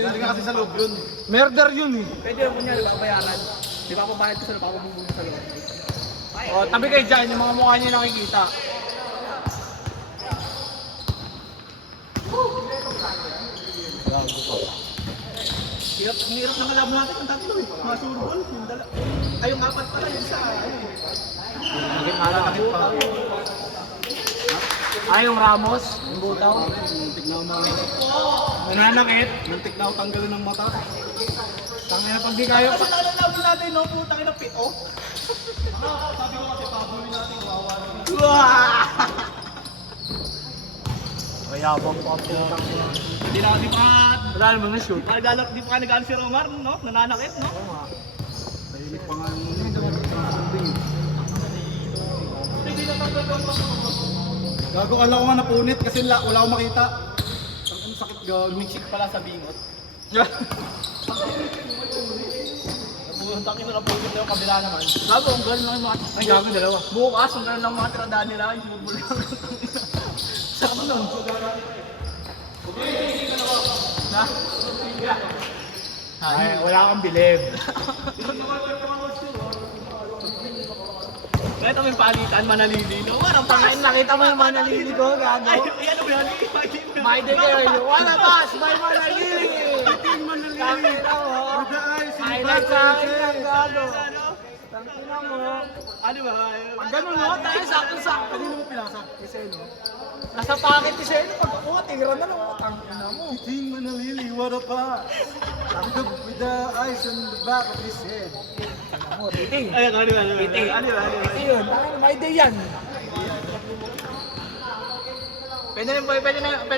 Hindi nga kasi sa loob yun. Murder yun eh. Pwede yung kunya, babayaran. Di ba pabayad ko sa loob, papabubunin sa loob. O, tabi kayo dyan, yung mga mukha niyo nakikita. Hirap na kalaban natin ang tatlo eh. Mga surbol, yung dala. Ay, yung apat pala, yung isa. Naging malaki pa. Ay, yung Ramos, yung butaw. Muntik na ako Nananakit. muntik na ako tanggalin ng mata. Tangin na pag di kayo. Kasi nalalabin natin, no? Putang ina pito. Sabi ko kasi, pabulin natin, wawa natin. Mayabang pa po. Hindi na kasi pa. Wala naman na shoot. Di pa ka nag-ano si Romar, no? Nananakit, no? Oo nga. Mahilig pa nga yung gago, alam ko nga napunit kasi wala akong makita. Ang sakit gago. Miksik pala sa bingot. Napunta kita na punit na yung kabila naman. Gago, ang gano'n lang yung mga... Ay, gago dalawa. Bukas, ang gano'n lang mga tiradaan nila. Yung sinubol lang. Saan nun? Na? Ay, wala akong bilib. Ito may palitan, manalili. No? Parang Tangin, nakita mo yung manalili ko, gago. Ay, ano ba yan? My girl, wala bas, may manalili. Tangin na mo. Highlight sa akin lang, gago. Tangin na mo. Ano ba? Pag ganun no, tayo sakto-sakto. Kanino mo pinasa? Kasi no? Nasa packet si Seno, pagkakuha, tira na lang. Tangin na mo. Ting manalili, what up pa? With the eyes on the back of his head. Mo, titing. Ay, ano ba? Titing. Ano ba? Titing yun. Tangin, may day yan. Pwede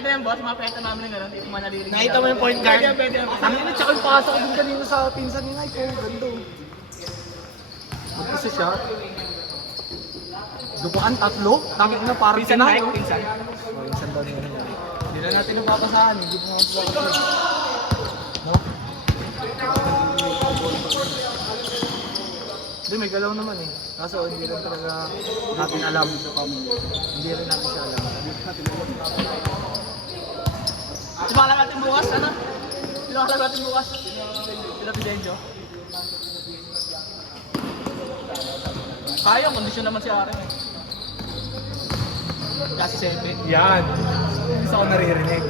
na yung boss, mapeta namin ng gano'n, hindi manalili. Nakita mo yung point guard? Pwede. Tangin na, tsaka yung pasok din kanina sa pinsan ni Nike. Oh, ganda. Mag-isa siya. Dumaan, tatlo. Tangin na, parang Pinsan Pinay, Mike, oh. pinsan. Oh, pinsan daw niya. Hindi na natin napapasahan, hindi mo napapasahan. No? Hindi, may galaw naman eh. Kaso hindi rin talaga natin alam. Hindi rin natin siya alam. Simakala natin bukas, ano? Simakala natin bukas. Sila Pidenyo. Kaya, kondisyon naman si Aaron eh. Kasi 7. Yan! Gusto ko naririnig.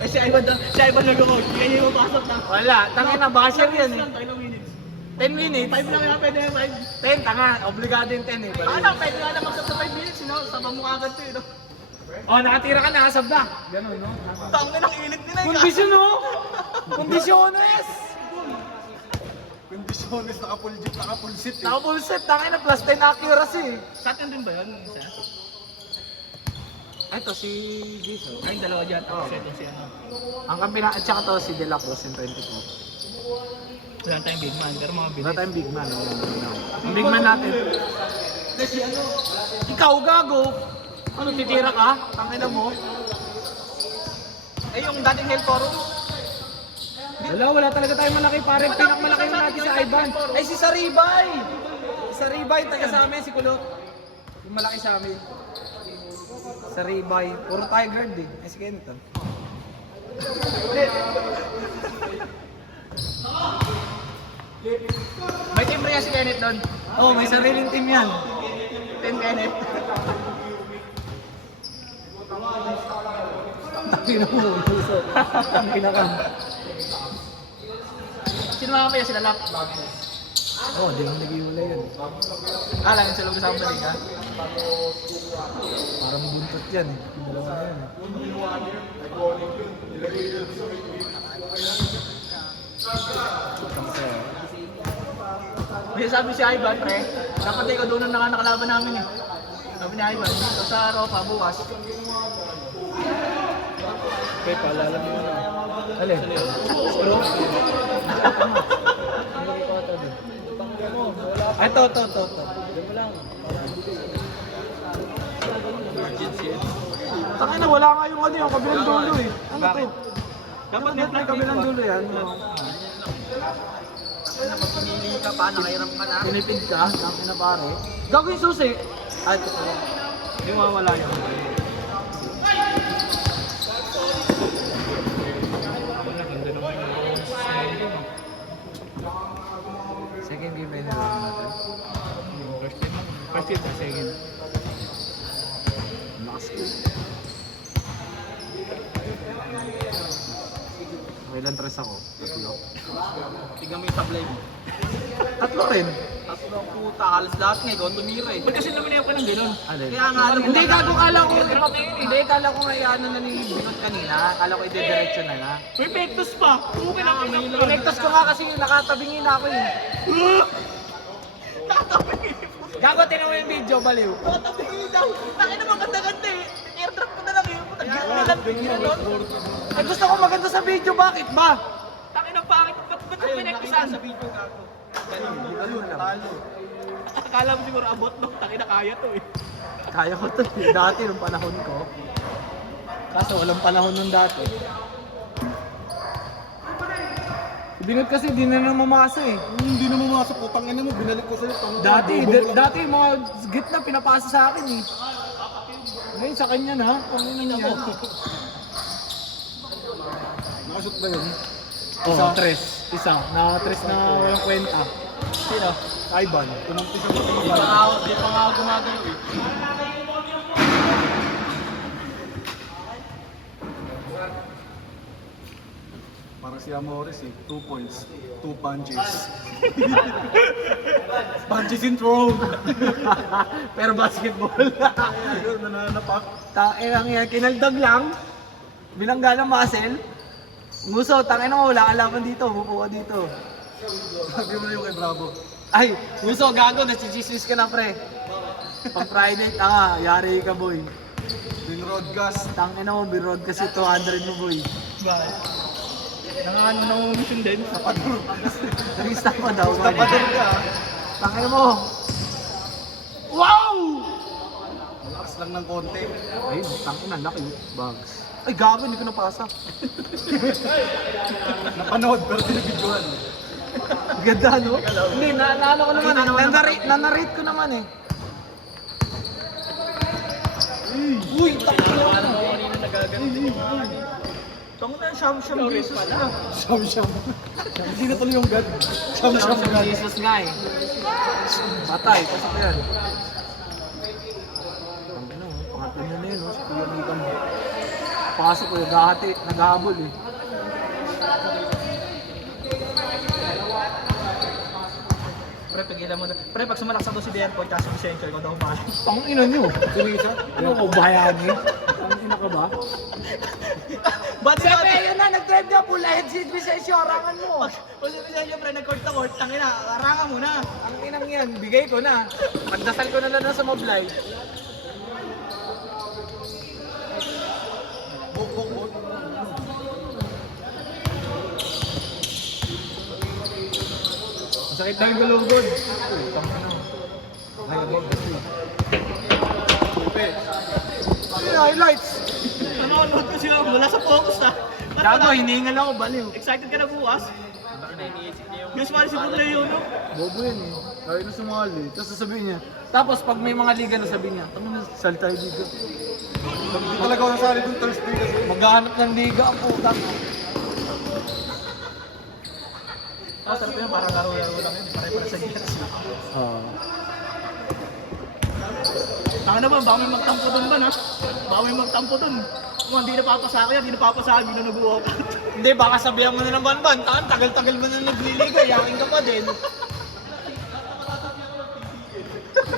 Eh si Ivan nag-uog. Kaya yung pasok na. Wala, tangin na, basher yan eh. 10 minutes. 10 minutes. 5 lang yung pwede yung 10, tanga, obligado yung 10 eh. Ano, pwede nga na magsa 5 minutes, no? Sabang mo agad to, no? Oh, nakatira ka na, asab na. Ganun, no? Tangin ang init nila. Kondisyon, no? Kondisyones! Kondisyones, nakapulsit eh. Nakapulset, tangin na, plus 10 accuracy. Sa atin din ba yun? Isa? Ito, si Jason. Ay, dalawa dyan. Oo. Ito si ano. Ang kampina, at saka to si De La Cruz in 24. Wala tayong big man, pero mga Wala bilis. tayong big man. Ang big man natin. Kasi ano? Ikaw, gago! Ano, titira ka? Tangina mo? Eh, yung dating Hell Forum. Wala talaga tayong malaki. Parang pinakmalaki na natin sa Ivan. Ay, si Saribay! Si Saribay, taga sa amin, si Kulot. Yung malaki sa amin. Saribay. Puro tayo guard eh. Ay, sige, ito. May team rin si Kenneth doon. Oh, may sariling team yan. Team Kenneth. Tangina mo, uso. Tangina ka. Sino mga kaya sila lap? Oh, di mo nag-iwala yun. Lang sa loob sa balik ha? Parang buntot yan eh. Yung dalawa na yan eh. May sabi si Ivan, pre. Dapat ikaw doon ang nakakalaban namin eh. Sabi ni Ivan, dito sa Ropa bukas. Okay, paalala mo na. Alin? Bro? Ito. Diyan mo lang. Tangina, wala nga yung ano yung kabilang dulo eh. Ano to? Dapat may kabilang dulo yan. Pinili ka pa, nakahiram ka na. Pinipid ka, tangina pare. Gagawin susi. Ay, ito po. Hindi mawawala yun. ilan tres ako? Tatlo. Tingnan mo yung sablay mo. Tatlo rin. Tatlo ang puta, halos lahat nga, ikaw tumira eh. Ba't kasi naman ka ng gano'n? Alin? Kaya nga, alam mo, Hindi, gago kala ko. Hindi, kala ko nga ano na ni Binot kanina. Kala ko ide-diretso na na. may pektos pa. Okay na kami. Connectos ko nga kasi nakatabingin ako eh. Tatabingin. Gago, tinan mo yung video, baliw. Tatabingin daw. Takin naman ganda-ganda eh. Airdrop ko na lang yun. Nag-gano'n lang. Ay, gusto ko maganda sa video, bakit ba? Takin ang pangit. Ba't yung pinagpisan sa video gago? Ayun lang. Akala mo siguro abot no. Takin na kaya to eh. Kaya ko to eh. Dati nung panahon ko. Kaso walang panahon nung dati. Binot kasi di na mamasa eh. Hindi na mamasok, putang ina mo, binalik ko sa'yo. Dati yung mga gitna pinapasa sa akin eh. Ngayon sa kanya na, kung ano niya. Nakashoot ba yun? Oh, tres. Isa. Na-tres na walang kwenta. Sino? Ivan. Tumampi siya sa Di pa nga ako gumagalaw eh. Para si Amores eh, 2 points, 2 punches. Punches in throw. Pero basketball. Ayun, nananapak. Tangin yan, kinaldag lang. Bilangga ng muscle. Nguso, tangin mo, wala ka laban dito. Mupo ka dito. Sabi mo na yung kay Bravo. Ay, Nguso, gago, nasichismis ka na pre. Pag Friday, tanga, yari ka boy. Din Rodgas. Tangin mo, birod kasi 200 mo boy. Bakit? Nangano na umusyon din. Tapador. Restart pa daw. Tapador ka. Tangin mo. Wow! Malakas lang ng konti. Ay, tangin na, laki. Bags. Ay, gago, hindi ko napasa. Napanood pero tinibidyohan. Ganda, no? Hindi, naano ko naman, nanarate ko naman eh. Uy, tangin na. Alam mo kanina nagaganti. Tong na siyam-siyam beses na. Siyam. Hindi na tuloy yung god. Siyam god. Jesus nga eh. Patay, kasi ko yan. Ano, pangatlo na yun, no? Si Kuya Mika mo. Pasok ko, naghahabol eh. Pre, pagilan mo na. Pre, pag sumalaksak to si Derpo, tsaka si Vicente, ikaw daw balik. Pang ina nyo. Sinisa? Ano ko, bayani? Pang ina ka ba? Ba't si Siyempre, yun na, nag-drive niya, full ahead si Vicensio, harangan mo. O si Vicente, pre, nag-court na court, tangina, arangan mo na. Ang inang yan, bigay ko na. Pagdasal ko na lang sa Moblay. Buk. Sakit na yung galugod. Uy, tangin na. Ay, ano yung highlights? Nanonood ko sila, wala sa focus na. Gago, hiningal ako, baliw. Excited ka na bukas? Yung sumali si Burley yun, no? Bobo yan eh. Kaya na sumali. Tapos sasabihin niya. Tapos pag may mga liga na sabihin niya, tama na, sali tayo dito. Hindi talaga ako nasali dun Thursday kasi. Maghahanap ng liga ang putang. Sarap yun, parang laro-laro lang yun, pare-pare sa GS. Tanga naman, baka may magtampo dun ba, na? Baka may magtampo dun. Kung hindi napapasa ko yan, hindi napapasa ko, hindi na nag-walk. Hindi, baka sabihan mo na ng banban. Tagal-tagal mo na nagliliga, yakin ka pa din.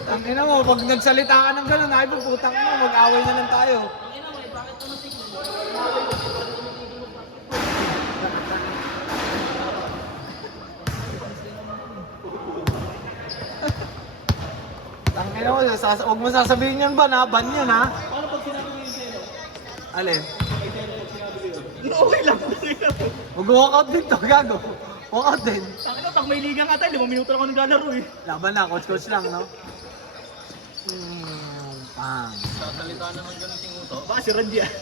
Ang ina mo, pag nagsalita ka ng gano'n, ay puputang mo, mag-away na lang tayo. Tangina mo, huwag mo sasabihin yan ba, na? Ban yan, ha? Paano pag sinabi ko yung zero? Alin? Okay lang. Mag-walkout din to, gago. Walkout din. Tangina, pag may liga nga tayo, 5 minuto lang ako naglalaro eh. Laban na, coach lang, no? Pang. Sasalita naman ganun tinguto. Baka si Randy yan.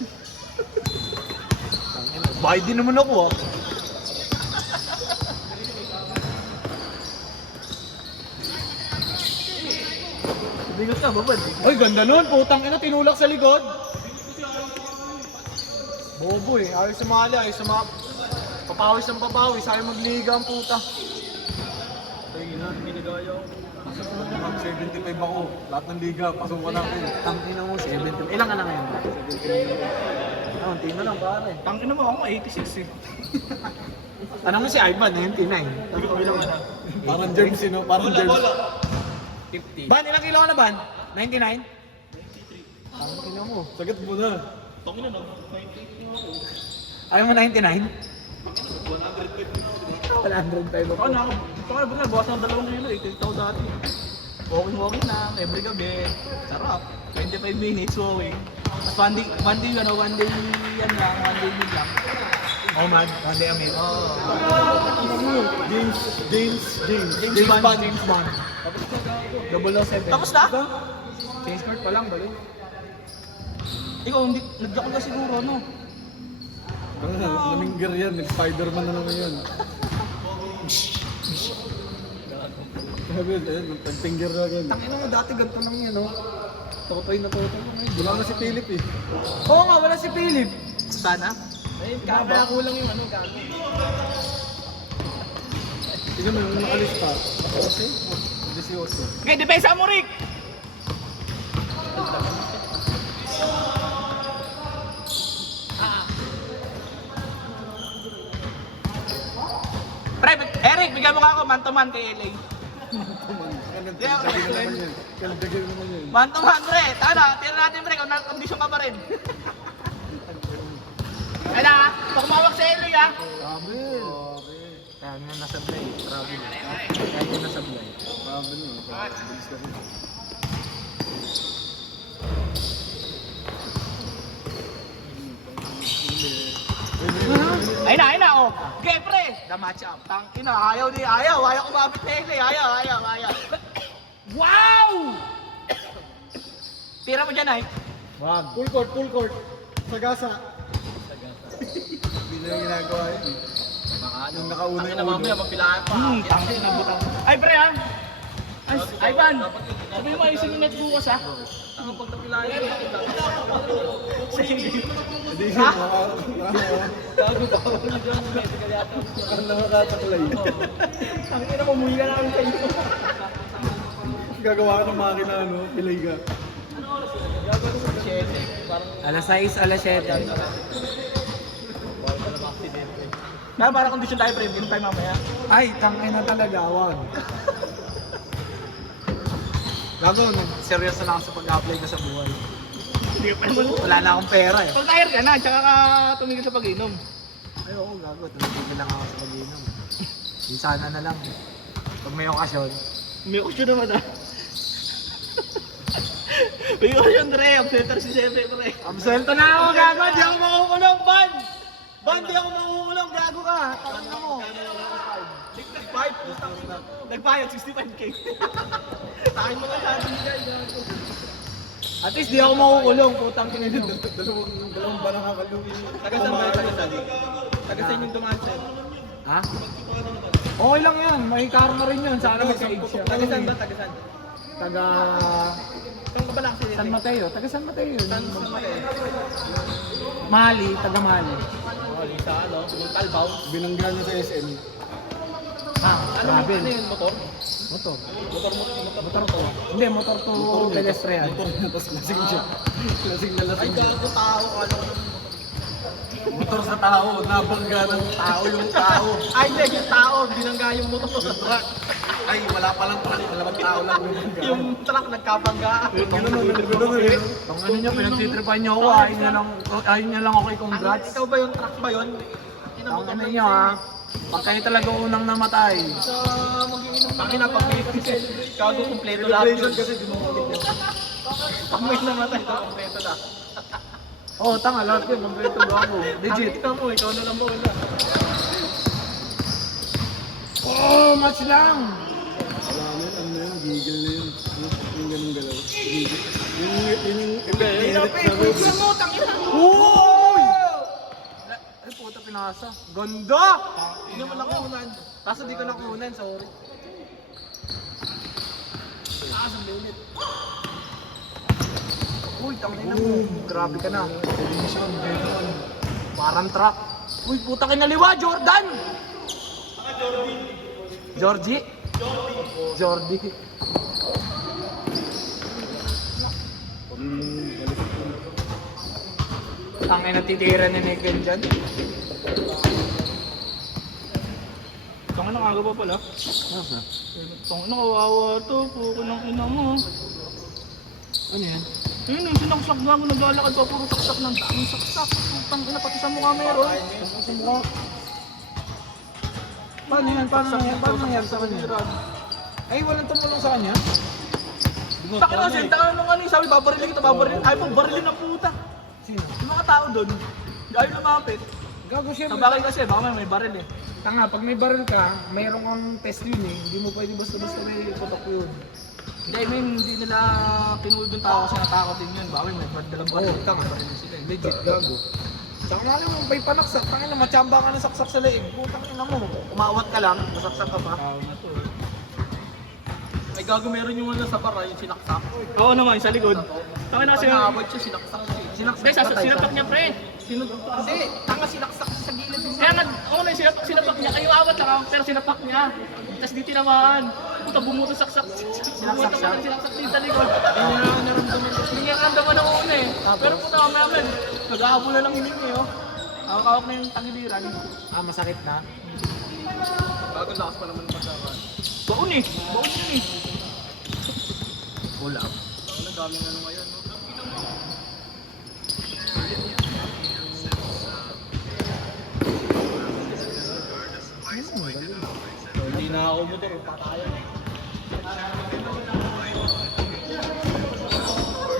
Bayad din naman ako, ah. Bingot ka, babad. Ay, ganda nun. Putang ina, tinulak sa likod. Bobo eh. Ayaw sumali, ayaw sumali. Papawis ng papawis, ayaw magliga ang puta. Ay, na, binigaya ako. Mag 75 ako. Lahat ng liga, pasukan natin. Tangina mo, 70. Ilang ka na ngayon? Oh, unti na lang pare. Tangin mo ako 86 eh. Ano nga si Ivan, 99. Hindi ko bilang ano. Parang germs, no? Parang germs. 50. Ban, ilang kilo ka na ban? 99? Ang kilo mo. Sagat mo na. Tangin na, 98 Ayaw mo 99? 105 Ako na ako. Saka na bawas ng 2 kilo eh. Tinta ko dati. Walking na, every gabi. Sarap. 25 minutes walking. Tapos one day meal lang, one day meal lang. Oh man, one day a meal. James Bond. James Bond. 007. Tapos na? Change card pa lang, balo. Ikaw, hindi, nag-jack ka siguro, no? Namingger yan. Spider-Man na naman yan. Sabi yun, ayun, nagpag-finger na agad. Tangina mo, dati ganito lang yun, no? Totoy na totoy ko ngayon. Wala na si Philip eh. Oo nga, wala si Philip. Sana? Ayun, kaya kulang yung ano, gago. Tignan mo yung nakalista. 18. Okay, depensa mo, Rick! Pre, Eric, bigyan mo nga ako man-to-man kay LA. Kalagdagan naman yan. Kalagdagan naman yan. Man-to-man, pre. Tara, tira natin, pre, kung kondisyon ka pa rin. Kaya na, pag mawag sa LA, ha? Travel. Kaya nga nasablay, travel. Kaya nga nasablay. Travel mo. Bilis ka rin. Ayun na, oh. Okay, pre. The match up. Tangina, ayaw kumapit na LA, ayaw. Wow! Tira mo dyan, ay. Wag. Full court. Sagasa. Hindi na yung ginagawa yun eh. Yung nakauna yung ulo. mapilaan pa. Tangina, butang. Ay, pre, ha? Ay, Ivan. Sabi mo, ayusin yung net bukas, ha? Ang pagtapilaan yun. Hindi siya Parang nakakataklay. Tangina, pumuhi ka namin sa iyo. Gagawa ka ng makina, ano? Pilay ka. Alas 6, alas 7. Na, para kondisyon tayo, pre. Game time mamaya. Ay, tangin na talaga, wag. Gago, seryoso na ako sa pag-apply ko sa buhay. Hindi ka pa naman. Wala na akong pera eh. Pag tire ka na, tsaka ka tumigil sa pag-inom. Ay, oo, gago. Tumigil lang ako sa pag-inom. Yung sana na lang. Pag may okasyon. May kusyo naman, ha? May kusyo, Dre. Absenter si Sebe, pre. Absuelto na ako, gago. Di ako makukulong, Ban! Ban, di ako makukulong, gago ka. Tangin mo. Nagbayad, 65K. Takin mo lang sa atin, guys. At least di ako makukulong, putang kinino. Dalawang ba nakakaluwi? Tagasan ba? Tagasan yung dumaan sa'yo. Ha? Okay lang yan, may karma rin yun. Sana magka-age siya. Tagasan ba? Tagasan. Taga Saan ka ba lang sila? San Mateo. Taga San Mateo yun. Saan ba kayo? Mali, taga Mali. Oh, sa ano? Talbaw. Binangga niya sa SM. Ha? Travel. Ano yun? Motor? Motor. Motor to. Hindi, motor to pedestrian. Motor na, tapos lasing siya. Lasing na lasing siya. gago tao. Ano? Motor sa tao, nabangga ng tao yung tao. Ay, hindi. Yung tao. Binangga yung motor sa truck. Ay, wala palang truck, dalawang tao lang yung bangga. Yung truck nagkabangga. Gano'n. Pang ano niya, pinagtitripan niyo ako. Ayaw niya lang ako i-congrats. Ikaw ba yung truck ba yun? Ang ano niyo ha. Pag kayo talaga unang namatay. Sa mag-iinom. Tangina, pag-iinom. Gago, kompleto lahat yun. Kasi dinukulit niya. Pag may namatay, kompleto na. Oo, tanga, lahat yun. Kompleto gago. Legit. Ikaw mo, ikaw na lang mo. Wala. Oh, match lang. Wala na yun, ano na yun, gigil na yun. Yung ganun galaw. Gigil. Yung effect na Eric sa Rose. mo, tangina. Uy! Ay, puta pinasa. Ganda! Hindi naman nakunan. Kaso di ko nakunan, sorry. Ang unit. Uy, tangin na mo. Grabe ka na. Parang truck. Uy, puta kinaliwa, Jordan! Georgie? Jordi. Tangin na titira ni Nickel dyan. Tangin ng aga pa pala. Tangin na kawawa to. Puko ng ina mo. Ano yan? Yun yung sinaksak nga mo. Naglalakad pa puro saksak ng daming saksak. Putang ina pati sa mukha meron. Sa mukha. Paano yan? Paano nangyari? Paano nangyari sa kanya? Ay, walang tumulong sa kanya? Takin na kasi, takin nung ano, sabi babarilin kita, babarilin. Ayaw mo barilin ng puta. Sino? Yung mga tao doon, ayaw lumapit. Gago siya. Sabagay kasi, baka may baril eh. Tanga, pag may baril ka, mayroong kang test yun eh. Hindi mo pwede basta-basta may putok yun. Hindi, I mean, hindi nila pinuod yung tao kasi natakot din yun. Baka may dalang baril. Oo, tama. Barilin sila eh. Legit, gago. Tsaka nga naman, may panaksak. Tangin na, machamba ka na saksak sa leeg. Putang ina mo. Umawat ka lang, masaksak ka pa. Tao na to eh. Ay gago meron yung ano sa para, yung sinaksak. Oo naman, sa likod. Tama na kasi nakabot siya, sinaksak siya. Sinaksak Hindi, patay sinapak siya. niya pre. Hindi, tanga sinaksak siya sa gilid. Kaya nga, ako na sinapak niya, kayo awat lang, pero sinapak niya. Tapos di tinamaan. Puta, bumuto saksak. Bumuto siya? pa sinaksak dito sa likod. Hindi niya naramdaman ng una eh. Pero puta, mamaya nag-ahabol na lang hiling eh. Oh. Hawak-hawak na yung tagiliran. Ah, masakit na. Bago lakas pa naman pagkakaan. Baon eh. Baon yun eh. Wala. Ang daming ano ngayon, no? Hindi na ako motor, patayan.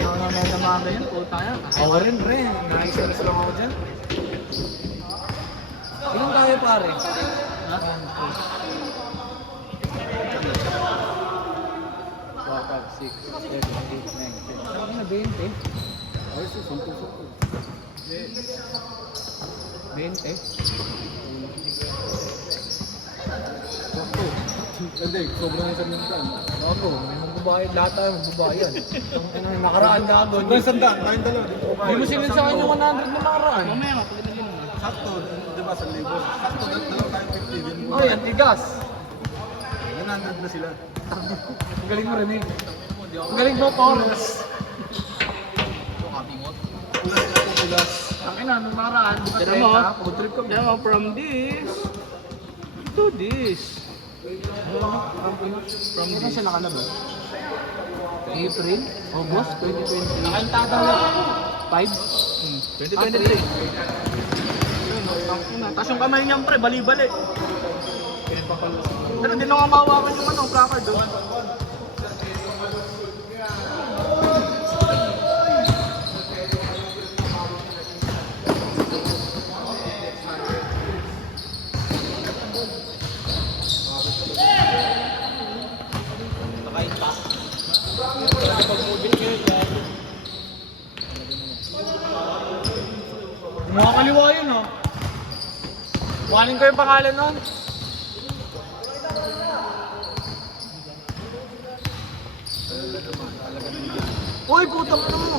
Nanganamay na mga ganyan, puta yan. Ako rin, pre. Naisalis lang ako dyan. Ilan tayo, pare? Ha? 1, 2, 3, 4, 5, 6, 7, 8, 9, 10. Ano na, 20? Ay, susunto-sunto. 20? Sakto. Hindi, sobrang sandaan. Gago, may magbabayad. Lahat tayo magbabayad. Ang nakaraan gago. Sobrang sandaan, tayong dalawa. Hindi mo sinid sa akin yung 100 na nakaraan. Mamaya nga, pwede na din naman. Sakto, di ba, 1,000. Sakto, dalawa tayong 50 din. Ay, ang tigas. 100 na sila. Ang galing mo rin eh. Ang galing mo, Torres. Pulas. Ang ina, nung nakaraan, di ba Tira mo. 30? Food trip kami. Kaya nga, from this to this. From kailan siya nakalabas? April? August 2020. Nakaintada na. 5? 2023. Tapos yung kamay niyan pre, bali-bali. Pero di na nga mahawakan yung ano, placard doon. Mga kaliwa yun oh. Kuhanin ko yung pangalan nun. Uy, putang ano mo.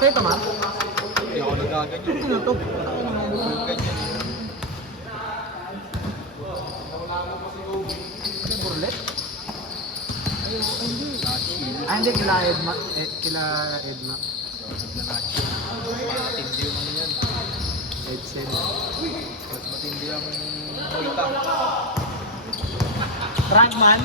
Sa'yo tama? Hindi ako nagaganyan. Ano to? Burlet? Ah, hindi. Kila Edma. Kila Edma. Matindi yung ano yan. Edsen. Matindi ang multa. Frankman.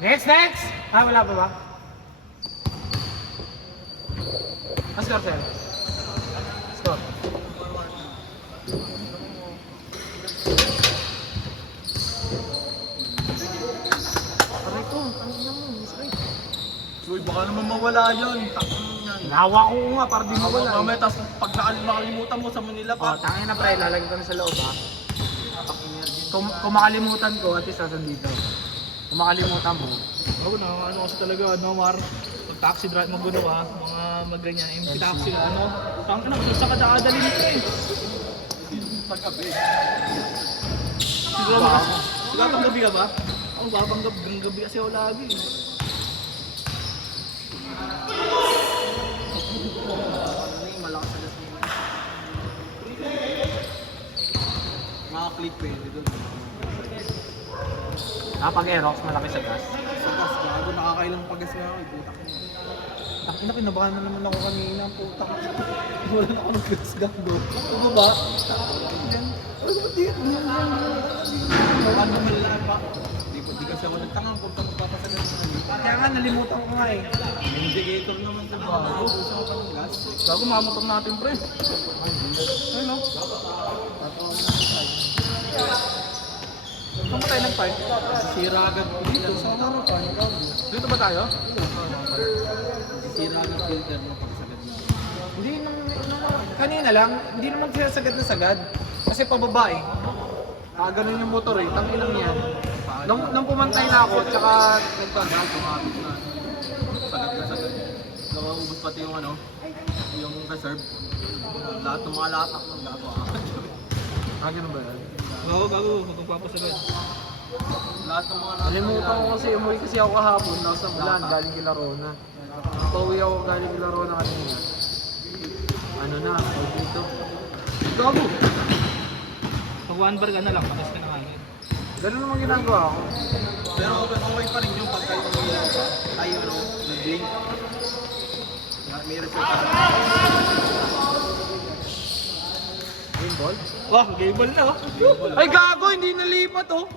Next! Ah, wala pa ba? Score, sir. Score. Aray ko, ano mo, masakit. Uy, baka naman mawala yun. Takot yan. Nawa ko nga para di mawala. Mamaya, tapos pag nakalimutan mo sa Manila Oh, pa. tangin na pre, lalagay ko na sa loob ha. Kung makalimutan ko, at least nasan dito. Kung makalimutan mo, Ako na, ano kasi talaga, ano, Mar. Pag taxi drive, magulo ka, mga magganyan, empty taxi, ano. Tangin na, gusto ka nakadali nito eh. Pagkabi. Siguro ba? Siguro pang gabi ka ba? Ako, baka pang gabi kasi ako lagi eh. backlit pwede doon. Pag Aerox, malaki sa gas. Sa gas, gago nakakailang pagas nga ako, putak mo. Ina, kinabahan na naman ako kanina, puta. Wala na ako nag-gas doon. Ano ba? Ano ba di? Ano malala pa? Di kasi ako nagtangang kung tanong papasagan sa kanila. Kaya nga, nalimutan ko nga eh. Indicator naman sa bago, gusto ko pa ng gas. Gago, mamotor natin, pre. Ano? Saan ba tayo nag-park? Sira agad dito. Saan mo pa? Dito ba tayo? Sira agad filter mo papasagan mo. Hindi, kanina lang, hindi naman siya sagad na sagad. Kasi pababa eh. Ganun yung motor eh, tangin lang yan. Nung pumantay na ako, tsaka nagtagal, Tumabit na. Sagad na sagad. Nawaubos pati yung ano, yung reserve. Lahat ng mga latak ng gago. Ganun ba yan? Gago, huwag kang papasagan. Lahat ng mga latak. Nalimutan ko kasi, umuwi kasi ako kahapon, nasa Bulan, galing kila Rona. Pauwi ako galing kila Rona kanina. Ano na, tawag dito. Gago! Pag one bar ka na lang, patas ka na hangin. Ganun naman ginagawa ko. Pero okay pa rin yung pagka yung umiilaw ka. Ay, ano, nag-blink. May reserve ka. Game ball? Wah, game ball na oh. Ay gago, hindi nalipat oh!